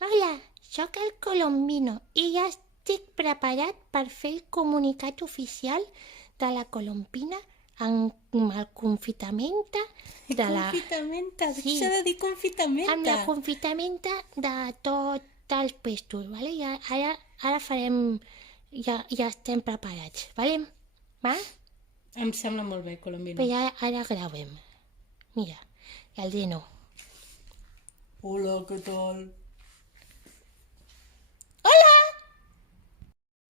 Hola, sóc el Colombino i ja estic preparat per fer el comunicat oficial de la Colombina amb el confitamenta de la... Confitamenta, Sí, deixa de dir amb la confitamenta. confitamenta de tots els pestos, vale? I ara farem... Ja estem preparats, vale? Va? Em sembla molt bé, Colombino. Però ara gravem. Mira, i el Dino. Hola, què tal? Hola!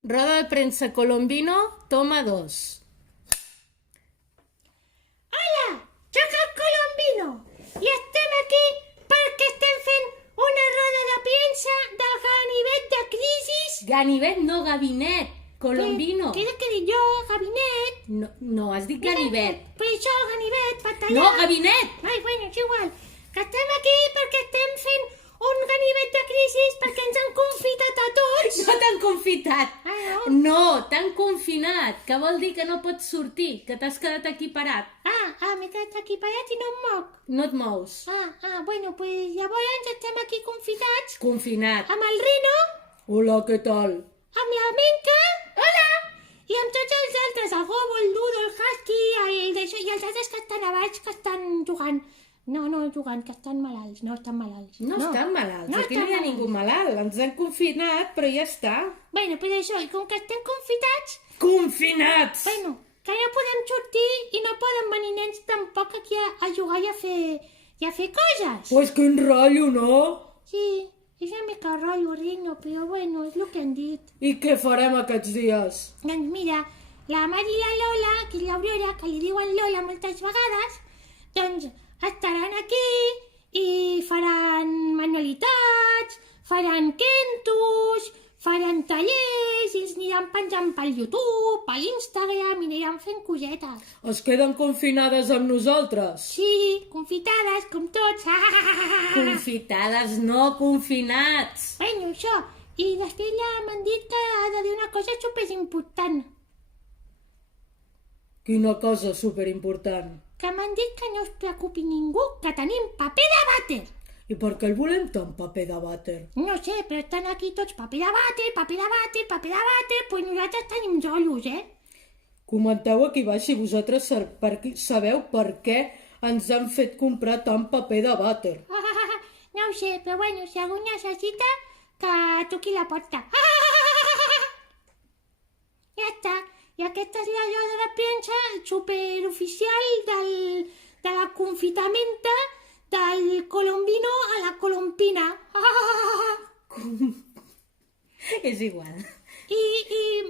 Roda de premsa Colombino, toma 2. Hola, sóc el Colombino i estem aquí perquè estem fent una roda de premsa del ganivet de crisis. Ganivet, no gabinet. Colombino. Què és el que dic jo? Gabinet? No, has dit ganivet. Per això el ganivet, per tallar. No, gabinet. Ai, bueno, és igual. Que estem aquí perquè estem fent un ganivet de crisis perquè ens han confitat a tots. No t'han confitat. Ah, no? No, t'han confinat, que vol dir que no pots sortir, que t'has quedat aquí parat. M'he quedat aquí parat i no em moc. No et mous. Bueno, pues llavors estem aquí confitats Confinat. amb el Reno, Hola, què tal? amb la Menca, hola, i amb tots els altres, el Gobo, el Ludo, el Husky, i els altres que estan a baix, que estan jugant. No jugant, que estan malalts, no estan malalts. No estan malalts, no aquí no hi ha estan ningú malalt, ens han confinat, però ja està. Bueno, pues això, i com que estem confitats, Confinats! bueno, que no podem sortir i no poden venir nens tampoc aquí a jugar i a fer coses. Pues quin rotllo, no? Sí, és una mica rotllo, Rino, però bueno, és el que han dit. I què farem aquests dies? Doncs mira, la Mari i la Lola, que és l'Aurora, que li diuen Lola moltes vegades, doncs estaran aquí i faran manualitats, faran quentos, faran tallers i els aniran penjant pel YouTube, per l'Instagram i aniran fent cosetes. Es queden confinades amb nosaltres? Sí, confitades, com tots. Confitades, no confinats. Bueno, això. I després m'han dit que ha de dir una cosa superimportant. Quina cosa superimportant. Que m'han dit que no es preocupi ningú, que tenim paper de vàter. I per què el volem tant, paper de vàter? No sé, però estan aquí tots paper de vàter, paper de vàter, paper de vàter, doncs nosaltres tenim jolos, Comenteu aquí baix si vosaltres sabeu per què ens han fet comprar tant paper de vàter. No ho sé, però bueno, si algú necessita, que toqui la porta. Ja està. I aquesta és la roda de premsa superoficial de la confitamenta del Colombino a la Colombina. És igual. I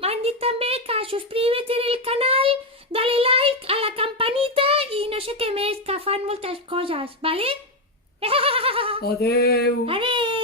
m'han dit també que suscríbete en el canal, dale like a la campanita i no sé què més, que fan moltes coses, ¿vale? Adeu. Adeu!